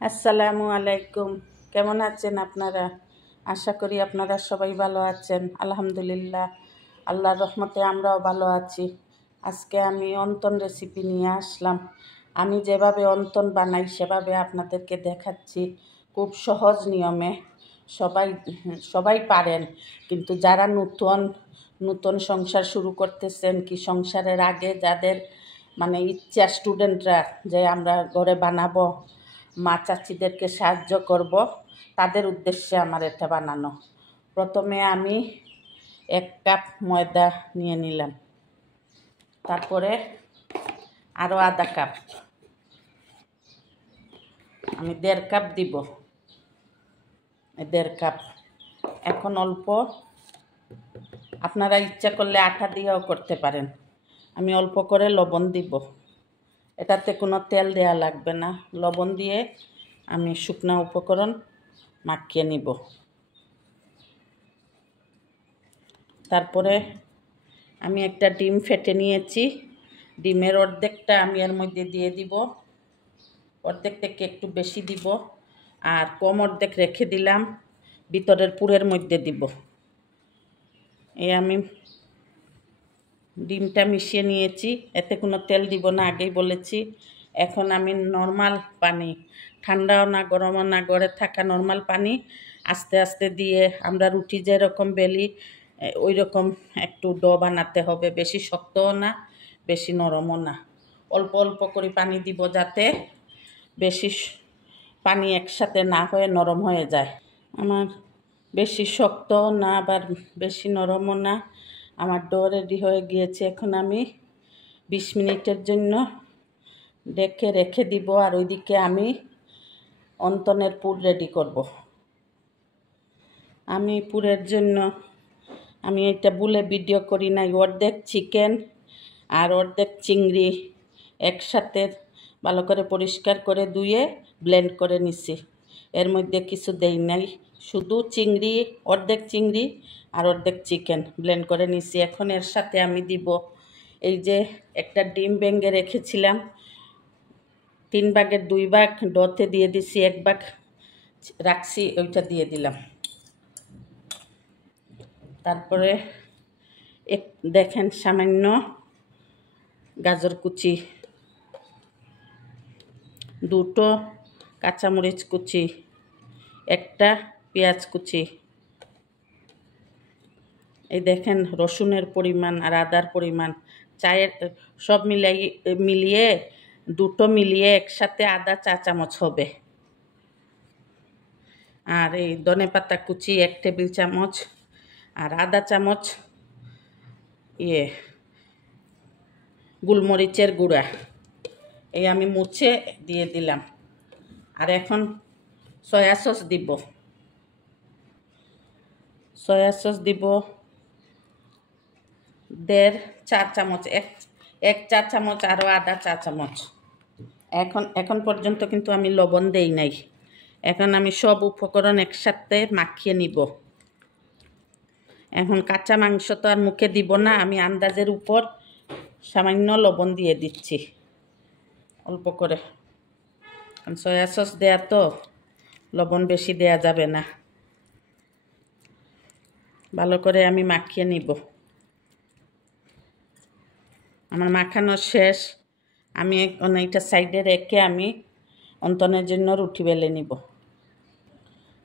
আসসালামু আলাইকুম। কেমন আছেন আপনারা? আশা করি আপনারা সবাই ভালো আছেন। আলহামদুলিল্লাহ, আল্লাহর রহমতে আমরাও ভালো আছি। আজকে আমি অন্তন রেসিপি নিয়ে আসলাম। আমি যেভাবে অন্তন বানাই সেভাবে আপনাদেরকে দেখাচ্ছি, খুব সহজ নিয়মে। সবাই সবাই পারেন, কিন্তু যারা নতুন নতুন সংসার শুরু করতেছেন, কি সংসারের আগে যাদের ইচ্ছা, স্টুডেন্টরা যে আমরা ঘরে বানাবো, মা চাচিদেরকে সাহায্য করব, তাদের উদ্দেশ্যে আমার এটা বানানো। প্রথমে আমি 1 কাপ ময়দা নিয়ে নিলাম, তারপরে আরও আধা কাপ, আমি 1.5 কাপ দিব, 1.5 কাপ। এখন অল্প, আপনারা ইচ্ছা করলে আটা দিয়েও করতে পারেন। আমি অল্প করে লবণ দিব, এটাতে কোনো তেল দেয়া লাগবে না। লবণ দিয়ে আমি শুকনা উপকরণ মাখিয়ে নিব। তারপরে আমি একটা ডিম ফেটে নিয়েছি, ডিমের অর্ধেকটা আমি এর মধ্যে দিয়ে দিব, অর্ধেক থেকে একটু বেশি দিব, আর কম অর্ধেক রেখে দিলাম, ভিতরের পুরের মধ্যে দিব। এই আমি ডিমটা মিশিয়ে নিয়েছি, এতে কোনো তেল দিব না, আগেই বলেছি। এখন আমি নর্মাল পানি, ঠান্ডাও না গরমও না, ঘরে থাকা নর্মাল পানি আস্তে আস্তে দিয়ে, আমরা রুটি যেরকম বেলি ওই রকম একটু ডো বানাতে হবে। বেশি শক্তও না, বেশি নরমও না। অল্প অল্প করে পানি দিব, যাতে বেশি পানি একসাথে না হয়ে নরম হয়ে যায়। আমার বেশি শক্তও না, আবার বেশি নরমও না। আমার ডো রেডি হয়ে গিয়েছে। এখন আমি 20 মিনিটের জন্য ডেকে রেখে দিব, আর ওইদিকে আমি অন্তনের পুর রেডি করব। আমি পুরের জন্য আমি এটা বলে ভিডিও করি নাই, অর্ধেক চিকেন আর অর্ধেক চিংড়ি একসাথে ভালো করে পরিষ্কার করে ধুয়ে ব্লেন্ড করে নিছি। এর মধ্যে কিছু দেই নাই, শুধু চিংড়ি, অর্ধেক চিংড়ি আর অর্ধেক চিকেন ব্লেন্ড করে নিছি। এখন এর সাথে আমি দিব এই যে একটা ডিম ভেঙে রেখেছিলাম, 3 ভাগের 2 ভাগ ডতে দিয়ে দিছি, 1 ভাগ রাখছি, ওইটা দিয়ে দিলাম। তারপরে দেখেন সামান্য গাজর কুচি, 2টো কাঁচামরিচ কুচি, 1টা পেঁয়াজ কুচি, এই দেখেন রসুনের পরিমাণ আর আদার পরিমাণ, চায়ের সব মিলিয়ে 2টো মিলিয়ে একসাথে আধা চা চামচ হবে। আর এই ধনেপাতা কুচি 1 টেবিল চামচ, আর আধা চামচ গোলমরিচের গুঁড়া, এই আমি মুছে দিয়ে দিলাম। আর এখন সয়া সস দিব, সয়া সস দিব 1.5 চা চামচ, এক চা চামচ, আরও আধা চা চামচ। এখন পর্যন্ত কিন্তু আমি লবণ দেই নাই। এখন আমি সব উপকরণ একসাথে মাখিয়ে নিব। এখন কাঁচা মাংস তো আর মুখে দিব না, আমি আন্দাজের উপর সামান্য লবণ দিয়ে দিচ্ছি, অল্প করে। সয়া সস দেয়া তো লবণ বেশি দেয়া যাবে না। ভালো করে আমি মাখিয়ে নিব। আমার মাখানো শেষ। আমি এইটা সাইডে রেখে আমি অন্তনের জন্য রুটি বেলে নিব।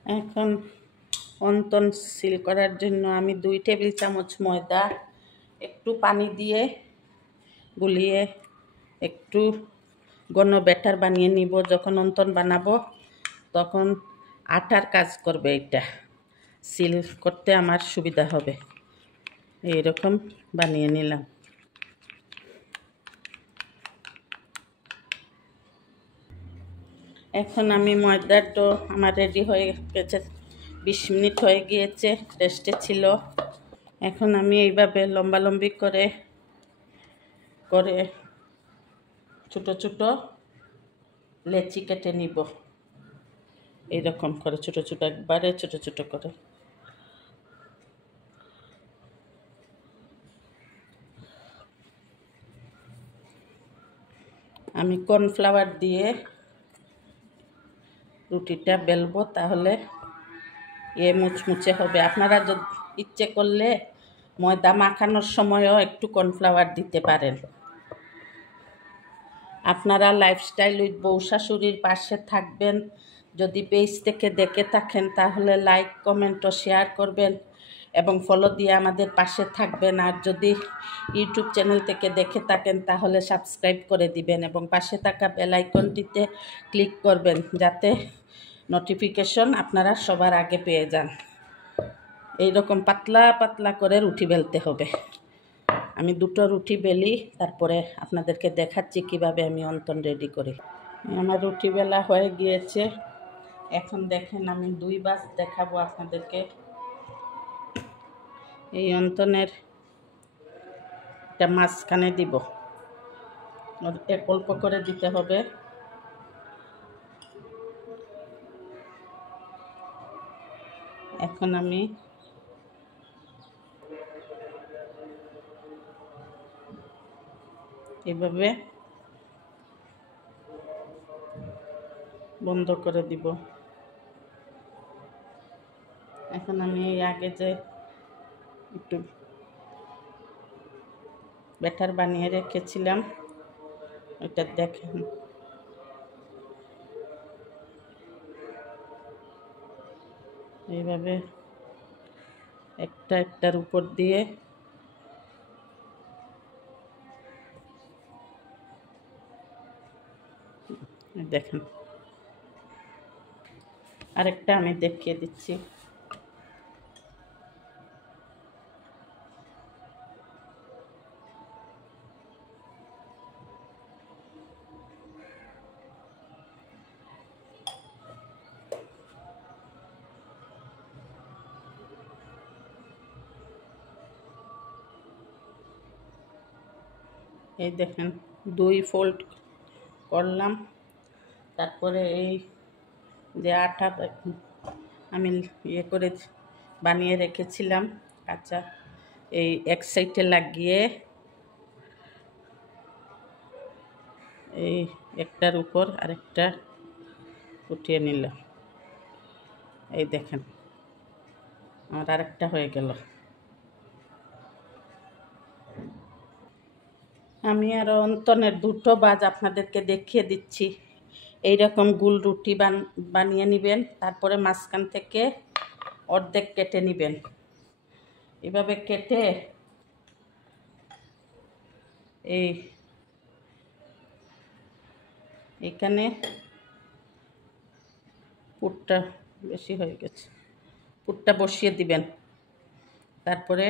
এখন অন্তন সিল করার জন্য আমি 2 টেবিল চামচ ময়দা একটু পানি দিয়ে গুলিয়ে একটু ঘন ব্যাটার বানিয়ে নিব। যখন অন্তন বানাবো তখন আটার কাজ করবে, এটা সিল করতে আমার সুবিধা হবে। এইরকম বানিয়ে নিলাম। এখন আমি ময়দার ডো আমার রেডি হয়ে গেছে, 20 মিনিট হয়ে গিয়েছে, রেস্টে ছিল। এখন আমি এইভাবে লম্বালম্বি করে করে ছোট ছোট লেচি কেটে নিব। এইরকম করে ছোট ছোট, একবারে ছোট ছোট করে। আমি কর্নফ্লাওয়ার দিয়ে রুটিটা বেলবো, তাহলে মুচমুচে হবে। আপনারা যদি ইচ্ছে করলে ময়দা মাখানোর সময়ও একটু কর্নফ্লাওয়ার দিতে পারেন। আপনারা লাইফস্টাইল উইথ বউ শাশুড়ির পাশে থাকবেন। যদি পেজ থেকে দেখে থাকেন তাহলে লাইক, কমেন্ট ও শেয়ার করবেন এবং ফলো দিয়ে আমাদের পাশে থাকবেন। আর যদি ইউটিউব চ্যানেল থেকে দেখে থাকেন তাহলে সাবস্ক্রাইব করে দিবেন এবং পাশে থাকা বেল আইকনটিতে ক্লিক করবেন, যাতে নোটিফিকেশন আপনারা সবার আগে পেয়ে যান। এইরকম পাতলা পাতলা করে রুটি বেলতে হবে। আমি দুটো রুটি বেলি, তারপরে আপনাদেরকে দেখাচ্ছি কিভাবে আমি অন্তন রেডি করি। আমার রুটি বেলা হয়ে গিয়েছে। এখন দেখেন আমি 2 ভাঁজ দেখাবো আপনাদেরকে। এই অন্তনের একটা মাঝখানে দিব, অল্প করে দিতে হবে। এখন আমি এভাবে বন্ধ করে দিব। এখন আমি এই আগে যে একটু ব্যাটার বানিয়ে রেখেছিলাম ওটা দেখেন, এইভাবে একটা একটার উপর দিয়ে দেখেন। আরেকটা আমি দেখিয়ে দিচ্ছি। এই দেখেন 2 ফোল্ড করলাম। তারপরে এই যে আটা আমি করে বানিয়ে রেখেছিলাম কাঁচা, এই এক সাইডে লাগিয়ে এই একটার উপর আরেকটা উঠিয়ে নিলাম। এই দেখেন আমার আরেকটা হয়ে গেল। আমি আরও অন্তনের 2টো ভাঁজ আপনাদেরকে দেখিয়ে দিচ্ছি। এইরকম গোল রুটি বানিয়ে নেবেন, তারপরে মাঝখান থেকে অর্ধেক কেটে নেবেন। এভাবে কেটে এইখানে পুরটা বেশি হয়ে গেছে, পুরটা বসিয়ে দিবেন। তারপরে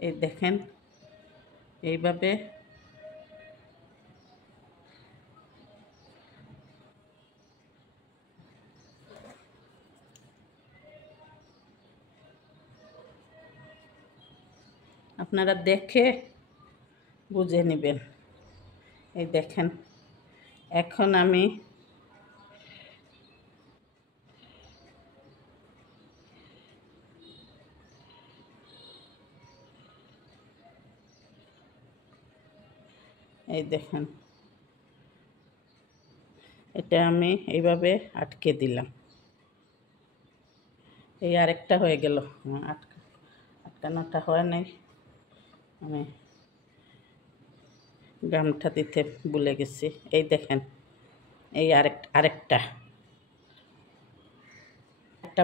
এই দেখেন এইভাবে আপনারা দেখে বুঝে নেবেন। এই দেখেন এখন আমি এই দেখেন এটা আমি এইভাবে আটকে দিলাম। এই আরেকটা হয়ে গেল। আটকানোটা হয় নাই, আমি গামটা দিতে ভুলে গেছি। এই দেখেন এই আরেকটা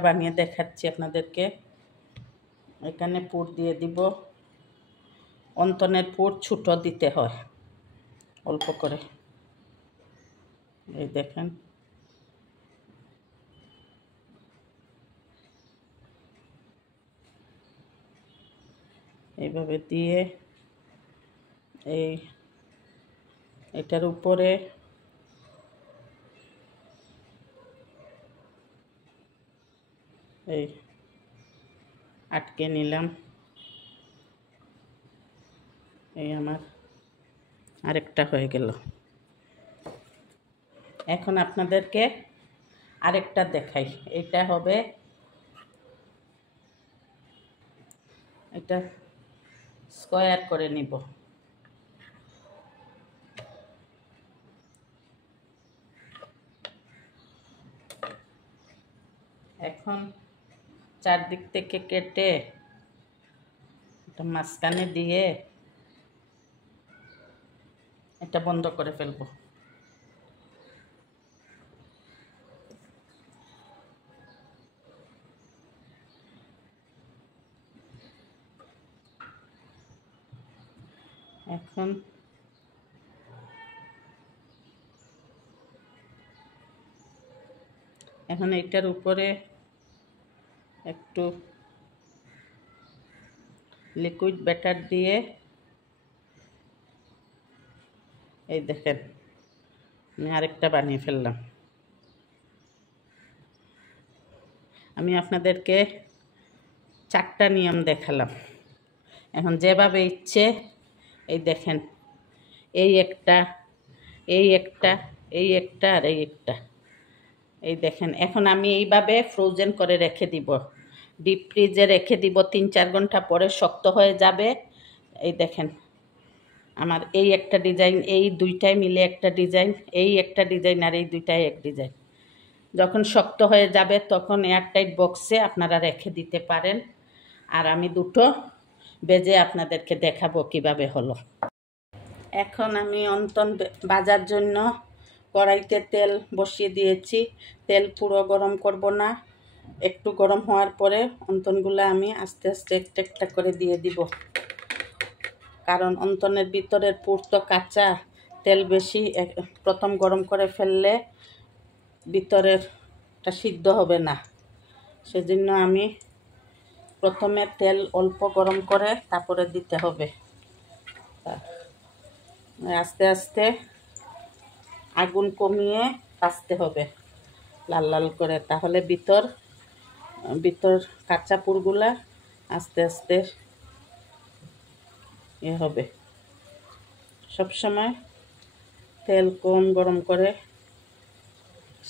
বানিয়ে দেখাচ্ছি আপনাদেরকে। এখানে পুর দিয়ে দিব। অন্তনের পুর ছোটো দিতে হয়, অল্প করে। এই দেখেন এইভাবে দিয়ে এটার উপরে এই আটকে নিলাম। এই আমার আরেকটা হয়ে গেল। এখন আপনাদেরকে আরেকটা দেখাই। এটা হবে, এটা স্কয়ার করে নিব। এখন চারদিক থেকে কেটে এটা মাঝখানে দিয়ে এটা বন্ধ করে ফেলবো। এখন এইটার উপরে একটু লিকুইড ব্যাটার দিয়ে এই দেখেন আমি আরেকটা বানিয়ে ফেললাম। আমি আপনাদেরকে 4টা নিয়ম দেখালাম। এখন যেভাবে ইচ্ছে এই দেখেন, এই একটা, এই একটা, এই একটা আর এই একটা, এই দেখেন। এখন আমি এইভাবে ফ্রোজেন করে রেখে দিব, ডিপ ফ্রিজে রেখে দিব। 3-4 ঘন্টা পরে শক্ত হয়ে যাবে। এই দেখেন আমার এই একটা ডিজাইন, এই দুইটাই মিলে একটা ডিজাইন, এই একটা ডিজাইন আর এই দুইটাই এক ডিজাইন। যখন শক্ত হয়ে যাবে তখন এয়ারটাইট বক্সে আপনারা রেখে দিতে পারেন। আর আমি দুটো বেজে আপনাদেরকে দেখাবো কিভাবে হলো। এখন আমি অন্তন ভাজার জন্য কড়াইতে তেল বসিয়ে দিয়েছি। তেল পুরো গরম করব না, একটু গরম হওয়ার পরে অন্তনগুলো আমি আস্তে আস্তে একটা একটা করে দিয়ে দিব। কারণ অন্তনের ভিতরের পুর তো কাঁচা, তেল বেশি প্রথম গরম করে ফেললে ভিতরেরটা সিদ্ধ হবে না। সেজন্য আমি প্রথমে তেল অল্প গরম করে তারপরে দিতে হবে। আস্তে আস্তে আগুন কমিয়ে ভাজতে হবে লাল লাল করে, তাহলে ভিতর কাঁচা পুরগুলা আস্তে আস্তে হবে। সবসময় তেল কম গরম করে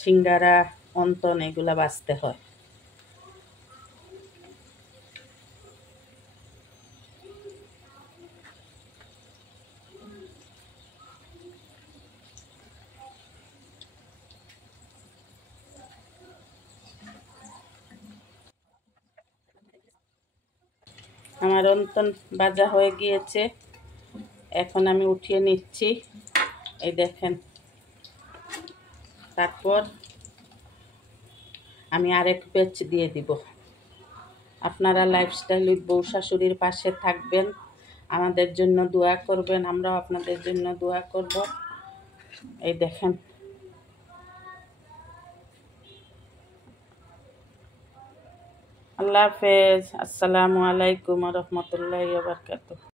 সিঙ্গারা, অন্তন এগুলা ভাজতে হয়। আমার অন্তন ভাজা হয়ে গিয়েছে, এখন আমি উঠিয়ে নিচ্ছি। এই দেখেন, তারপর আমি আরেক ব্যাচ দিয়ে দিব। আপনারা লাইফস্টাইল উইথ বউ শাশুড়ির পাশে থাকবেন, আমাদের জন্য দোয়া করবেন, আমরাও আপনাদের জন্য দোয়া করব। এই দেখেন, আল্লাহ হাফেজ। আসসালামু আলাইকুম ওয়া রাহমাতুল্লাহি ওয়া বারাকাতুহু।